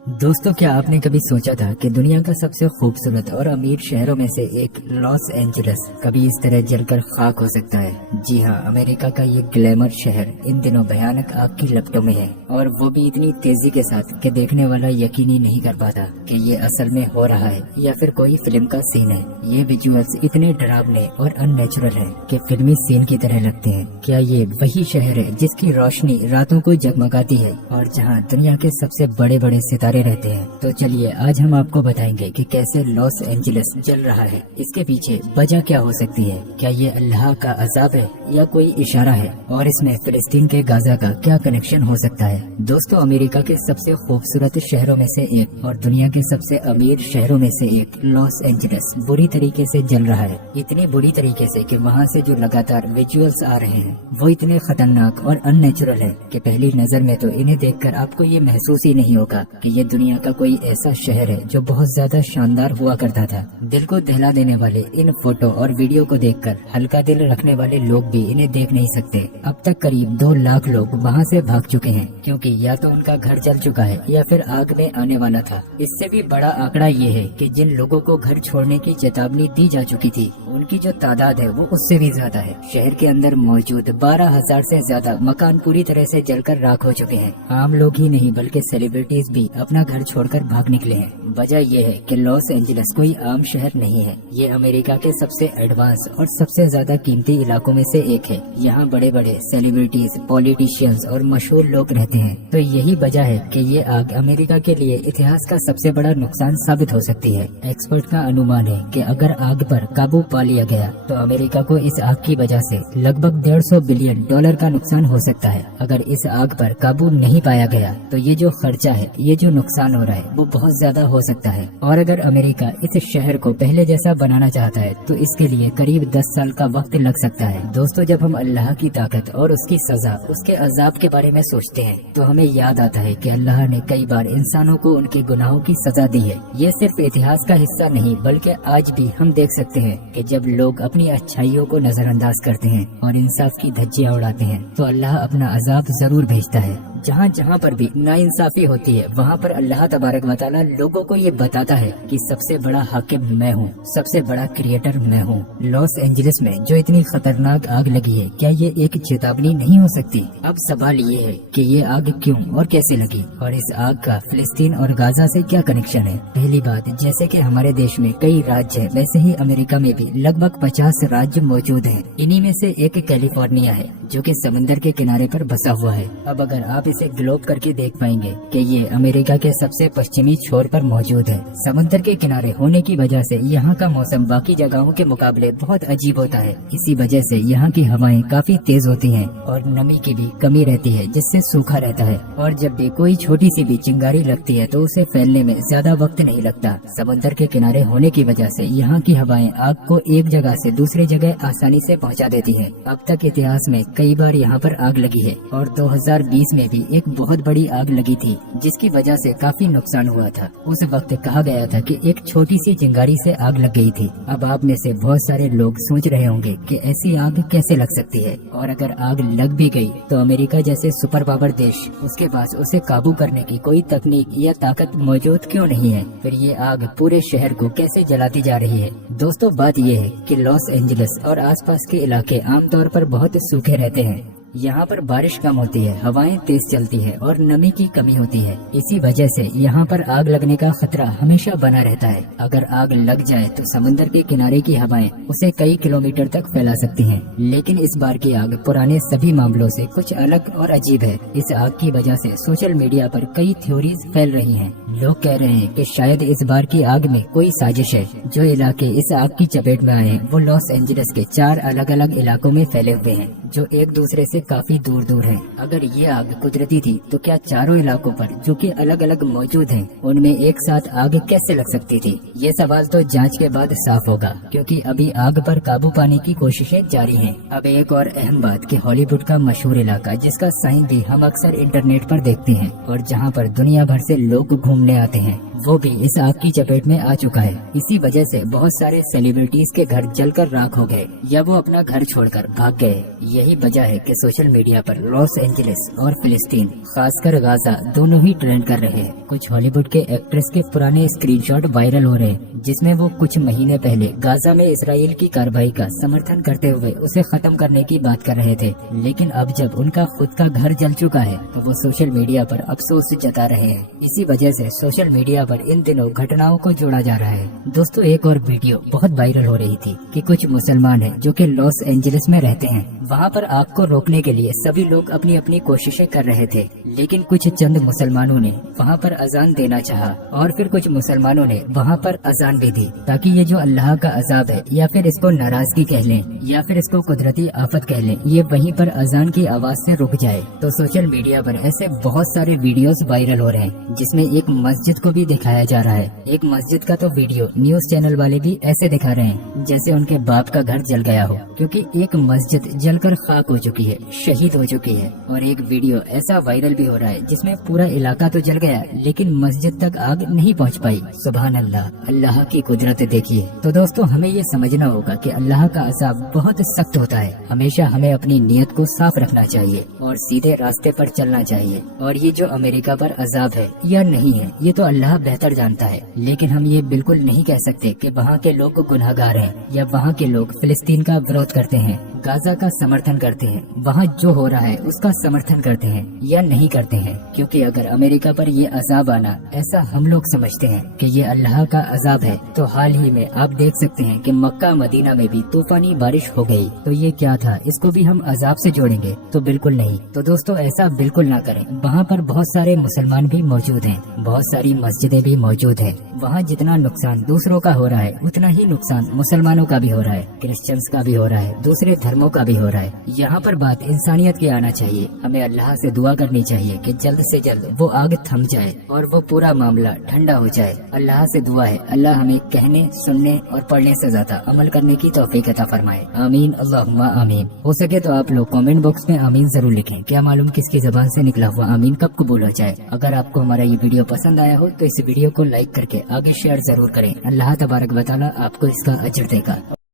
दोस्तों, क्या आपने कभी सोचा था कि दुनिया का सबसे खूबसूरत और अमीर शहरों में से एक लॉस एंजलिस कभी इस तरह जलकर खाक हो सकता है। जी हाँ, अमेरिका का ये ग्लैमर शहर इन दिनों भयानक आग की लपटों में है, और वो भी इतनी तेजी के साथ कि देखने वाला यकीन ही नहीं कर पाता कि ये असल में हो रहा है या फिर कोई फिल्म का सीन है। ये विजुअल्स इतने डरावने और अननेचुरल हैं कि फिल्मी सीन की तरह लगते हैं। क्या ये वही शहर है जिसकी रोशनी रातों को जगमगाती है और जहाँ दुनिया के सबसे बड़े बड़े सितारे रहते हैं? तो चलिए आज हम आपको बताएंगे कि कैसे लॉस एंजलिस जल रहा है, इसके पीछे वजह क्या हो सकती है, क्या ये अल्लाह का अजाब है या कोई इशारा है, और इसमें फिलिस्तीन के गाजा का क्या कनेक्शन हो सकता है। दोस्तों, अमेरिका के सबसे खूबसूरत शहरों में से एक और दुनिया के सबसे अमीर शहरों में से एक लॉस एंजलिस बुरी तरीके से जल रहा है। इतनी बुरी तरीके से कि वहाँ से जो लगातार विजुअल्स आ रहे हैं वो इतने खतरनाक और अननेचुरल है कि पहली नजर में तो इन्हें देखकर आपको ये महसूस ही नहीं होगा कि ये दुनिया का कोई ऐसा शहर है जो बहुत ज्यादा शानदार हुआ करता था। दिल को दहला देने वाले इन फोटो और वीडियो को देखकर हल्का दिल रखने वाले लोग भी इन्हें देख नहीं सकते। अब तक करीब 2 लाख लोग वहाँ से भाग चुके हैं, क्योंकि या तो उनका घर जल चुका है या फिर आग में आने वाला था। इससे भी बड़ा आंकड़ा ये है कि जिन लोगों को घर छोड़ने की चेतावनी दी जा चुकी थी उनकी जो तादाद है वो उससे भी ज्यादा है। शहर के अंदर मौजूद 12,000 से ज्यादा मकान पूरी तरह से जलकर राख हो चुके हैं। आम लोग ही नहीं बल्कि सेलिब्रिटीज भी अपना घर छोड़कर भाग निकले हैं। वजह यह है कि लॉस एंजलिस कोई आम शहर नहीं है, ये अमेरिका के सबसे एडवांस और सबसे ज्यादा कीमती इलाकों में से एक है। यहाँ बड़े बड़े सेलिब्रिटीज, पॉलिटिशियंस और मशहूर लोग रहते हैं। तो यही वजह है कि ये आग अमेरिका के लिए इतिहास का सबसे बड़ा नुकसान साबित हो सकती है। एक्सपर्ट का अनुमान है कि अगर आग पर काबू पा लिया गया तो अमेरिका को इस आग की वजह से लगभग $150 बिलियन का नुकसान हो सकता है। अगर इस आग पर काबू नहीं पाया गया तो ये जो खर्चा है, ये जो नुकसान हो रहा है वो बहुत ज्यादा हो सकता है। और अगर अमेरिका इस शहर को पहले जैसा बनाना चाहता है तो इसके लिए करीब 10 साल का वक्त लग सकता है। दोस्तों, जब हम अल्लाह की ताकत और उसकी सजा, उसके अजाब के बारे में सोचते हैं तो हमें याद आता है कि अल्लाह ने कई बार इंसानों को उनके गुनाहों की सजा दी है। ये सिर्फ इतिहास का हिस्सा नहीं बल्कि आज भी हम देख सकते हैं कि जब लोग अपनी अच्छाइयों को नजरअंदाज करते हैं और इंसाफ की धज्जियां उड़ाते हैं तो अल्लाह अपना अजाब जरूर भेजता है। जहाँ जहाँ पर भी नाइंसाफी होती है वहाँ पर अल्लाह तबारक व तआला लोगों को ये बताता है कि सबसे बड़ा हाकिम मैं हूँ, सबसे बड़ा क्रिएटर मैं हूँ। लॉस एंजलिस में जो इतनी खतरनाक आग लगी है, क्या ये एक चेतावनी नहीं हो सकती? अब सवाल ये है कि ये आग क्यों और कैसे लगी, और इस आग का फिलिस्तीन और गाजा से क्या कनेक्शन है। पहली बात, जैसे कि हमारे देश में कई राज्य है, वैसे ही अमेरिका में भी लगभग 50 राज्य मौजूद हैं। इन्हीं में से एक कैलिफोर्निया है जो कि समंदर के किनारे पर बसा हुआ है। अब अगर आप इसे ग्लोब करके देख पाएंगे कि ये अमेरिका के सबसे पश्चिमी छोर पर मौजूद है। समंदर के किनारे होने की वजह से यहाँ का मौसम बाकी जगहों के मुकाबले बहुत अजीब होता है। इसी वजह से यहाँ की हवाएं काफी तेज होती हैं और नमी की भी कमी रहती है, जिससे सूखा रहता है। और जब भी कोई छोटी सी भी चिंगारी लगती है तो उसे फैलने में ज्यादा वक्त नहीं लगता। समंदर के किनारे होने की वजह से यहाँ की हवाएं आग को एक जगह से दूसरी जगह आसानी से पहुँचा देती है। अब तक इतिहास में कई बार यहाँ पर आग लगी है और 2020 में भी एक बहुत बड़ी आग लगी थी जिसकी वजह से काफी नुकसान हुआ था। उस वक्त कहा गया था कि एक छोटी सी चिंगारी से आग लग गई थी। अब आप में से बहुत सारे लोग सोच रहे होंगे कि ऐसी आग कैसे लग सकती है, और अगर आग लग भी गई तो अमेरिका जैसे सुपर पावर देश, उसके पास उसे काबू करने की कोई तकनीक या ताकत मौजूद क्यों नहीं है? फिर ये आग पूरे शहर को कैसे जलाती जा रही है? दोस्तों, बात ये है कि लॉस एंजलिस और आसपास के इलाके आमतौर पर बहुत सूखे रहते हैं। यहाँ पर बारिश कम होती है, हवाएं तेज चलती है और नमी की कमी होती है। इसी वजह से यहाँ पर आग लगने का खतरा हमेशा बना रहता है। अगर आग लग जाए तो समुद्र के किनारे की हवाएं उसे कई किलोमीटर तक फैला सकती हैं। लेकिन इस बार की आग पुराने सभी मामलों से कुछ अलग और अजीब है। इस आग की वजह से सोशल मीडिया पर कई थ्योरीज फैल रही हैं। लोग कह रहे हैं कि शायद इस बार की आग में कोई साजिश है। जो इलाके इस आग की चपेट में आए हैं वो लॉस एंजलिस के 4 अलग अलग इलाकों में फैले हुए हैं जो एक दूसरे से काफी दूर दूर हैं। अगर ये आग कुदरती थी तो क्या चारों इलाकों पर जो कि अलग अलग मौजूद हैं उनमें एक साथ आग कैसे लग सकती थी? ये सवाल तो जांच के बाद साफ होगा, क्योंकि अभी आग पर काबू पाने की कोशिशें जारी हैं। अब एक और अहम बात कि हॉलीवुड का मशहूर इलाका जिसका साइन भी हम अक्सर इंटरनेट पर देखते हैं और जहाँ पर दुनिया भर से लोग घूमने आते हैं, वो भी इस आग की चपेट में आ चुका है। इसी वजह से बहुत सारे सेलिब्रिटीज के घर जलकर राख हो गए या वो अपना घर छोड़कर भाग गए। यही वजह है कि सोशल मीडिया पर लॉस एंजलिस और फिलिस्तीन, खासकर गाजा, दोनों ही ट्रेंड कर रहे हैं। कुछ हॉलीवुड के एक्ट्रेस के पुराने स्क्रीनशॉट वायरल हो रहे हैं, जिसमें वो कुछ महीने पहले गाजा में इसराइल की कार्रवाई का समर्थन करते हुए उसे खत्म करने की बात कर रहे थे। लेकिन अब जब उनका खुद का घर जल चुका है तो वो सोशल मीडिया पर अफसोस जता रहे हैं। इसी वजह से सोशल मीडिया पर इन दिनों घटनाओं को जोड़ा जा रहा है। दोस्तों, एक और वीडियो बहुत वायरल हो रही थी कि कुछ मुसलमान हैं जो कि लॉस एंजलिस में रहते हैं। वहाँ पर आग को रोकने के लिए सभी लोग अपनी अपनी कोशिशें कर रहे थे, लेकिन कुछ चंद मुसलमानों ने वहाँ पर अजान देना चाहा और फिर कुछ मुसलमानों ने वहाँ पर अजान भी दी, ताकि ये जो अल्लाह का अजाब है या फिर इसको नाराजगी कह लें या फिर इसको कुदरती आफत कह लें, ये वहीं पर अजान की आवाज से रुक जाए। तो सोशल मीडिया पर ऐसे बहुत सारे वीडियोस वायरल हो रहे हैं, जिसमें एक मस्जिद को भी दिखाया जा रहा है। एक मस्जिद का तो वीडियो न्यूज चैनल वाले भी ऐसे दिखा रहे हैं जैसे उनके बाप का घर जल गया हो, क्योंकि एक मस्जिद जलकर खाक हो चुकी है, शहीद हो चुकी है। और एक वीडियो ऐसा वायरल भी हो रहा है जिसमें पूरा इलाका तो जल गया लेकिन मस्जिद तक आग नहीं पहुंच पाई। सुभान अल्लाह, अल्लाह की कुदरत देखिए। तो दोस्तों, हमें ये समझना होगा कि अल्लाह का अज़ाब बहुत सख्त होता है। हमेशा हमें अपनी नीयत को साफ रखना चाहिए और सीधे रास्ते पर चलना चाहिए। और ये जो अमेरिका पर अज़ाब है या नहीं है, ये तो अल्लाह बेहतर जानता है, लेकिन हम ये बिल्कुल नहीं कह सकते कि वहाँ के लोग गुनहगार हैं या वहाँ के लोग फिलिस्तीन का विरोध करते हैं, गाजा का समर्थन करते हैं, वहाँ जो हो रहा है उसका समर्थन करते हैं या नहीं करते हैं। क्योंकि अगर अमेरिका पर ये अजाब आना ऐसा हम लोग समझते हैं कि ये अल्लाह का अजाब है, तो हाल ही में आप देख सकते हैं कि मक्का मदीना में भी तूफानी बारिश हो गई। तो ये क्या था, इसको भी हम अजाब से जोड़ेंगे? तो बिल्कुल नहीं। तो दोस्तों, ऐसा बिल्कुल ना करें। वहाँ पर बहुत सारे मुसलमान भी मौजूद हैं, बहुत सारी मस्जिदें भी मौजूद है। वहाँ जितना नुकसान दूसरों का हो रहा है उतना ही नुकसान मुसलमानों का भी हो रहा है, क्रिश्चियंस का भी हो रहा है, दूसरे धर्मों का भी हो रहा है। यहाँ पर बात इंसानियत की आना चाहिए। हमें अल्लाह से दुआ करनी चाहिए कि जल्द से जल्द वो आग थम जाए और वो पूरा मामला ठंडा हो जाए। अल्लाह से दुआ है, अल्लाह हमें कहने, सुनने और पढ़ने से ज्यादा अमल करने की तौफीक अता फरमाए। आमीन, अल्लाहुम्मा आमीन। हो सके तो आप लोग कमेंट बॉक्स में आमीन जरूर लिखें। क्या मालूम किसकी जबान से निकला हुआ आमीन कब कबूल हो जाए। अगर आपको हमारा ये वीडियो पसंद आया हो तो इस वीडियो को लाइक करके आगे शेयर जरूर करें। अल्लाह तबारक व तआला आपको इसका अजर देगा।